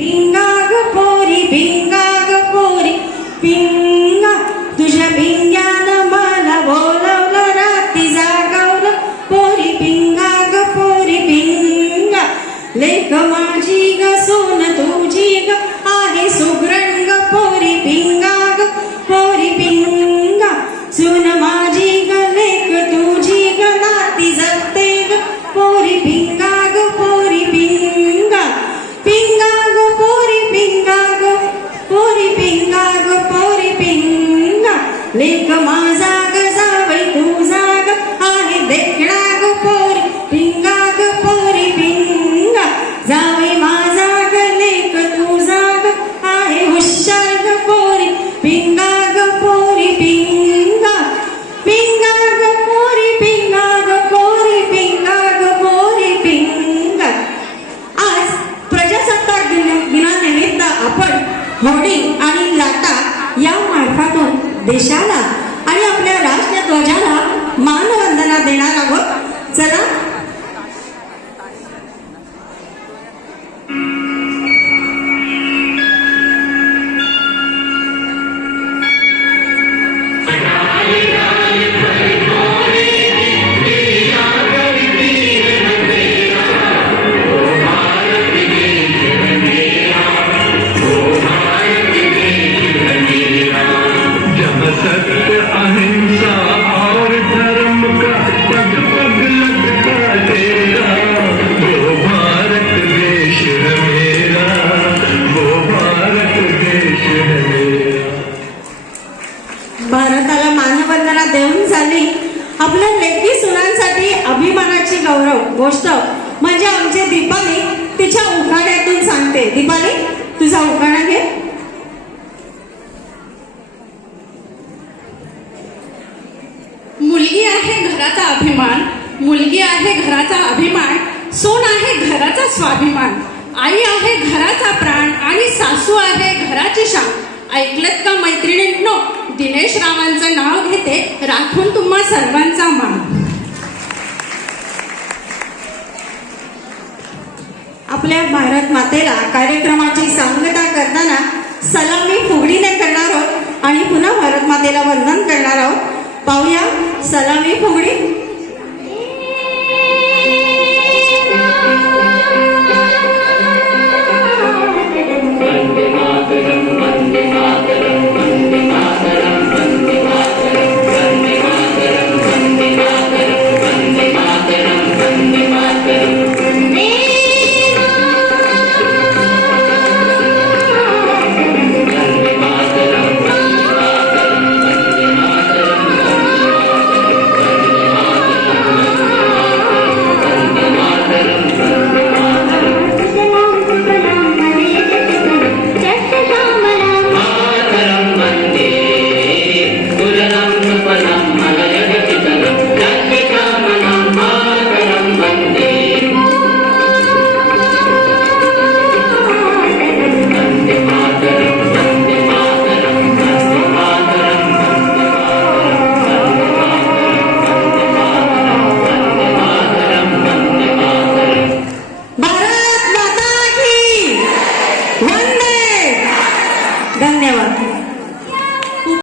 पिंगा ग पोरी पिंगा तुझ्या पिंग्यानं मला बोलवलं रात्री जागवलं पोरी पिंगा ग पोरी पिंगा लेक माझी ग सोन तुझी ग आहे सुगरण ग पोरी पिंगा ग पोरी पिंगा सोन माझी ग लेक तुझी ग नाती जगते ग पोरी पिंगा ग पोरी पिंगा पिंगा ग पोरी पिंगा ग पोरी पिंगा ग पोरी पिंगा लेक माझा ग जावई तुझा ग आहे देखणा ग पोरी पिंगा ग पोरी पिंगा जावई माझा ग लेक तुझा ग आहे हुशार ग पोरी पिंगा ग पोरी पिंगा पिंगा ग पोरी पिंगा ग पोरी पिंगा ग पोरी पिंगा। आज प्रजासत्ताक दिनानिमित्त आपण होडी आणि लाटा या मार्फातून देशाला आणि आपल्या राष्ट्रध्वजाला मानवंदना देणार आहोत। चला भारताला मानवंदना देऊन झाली आपल्या लेकी सुनांसाठी अभिमानाची गौरव गोष्ट म्हणजे आमची दीपाली तिच्या उखाण्यातून सांगते। दीपाली तुझा उखाणा घे। मुलगी आहे घराचा अभिमान, मुलगी आहे घराचा अभिमान, सोन आहे घराचा स्वाभिमान, आई आहे घराचा प्राण आणि सासू आहे घराची शान। ऐकलत का मैत्रिणींनो, दिनेश रावांचं नाव घेते, राखून तुम्हा सर्वांचा मान। आपल्या भारत मातेला कार्यक्रमाची सांगता करताना सलामी फुगडीने करणार आहोत आणि पुन्हा भारत मातेला वंदन करणार आहोत। पाहूया सलामी फुगडी।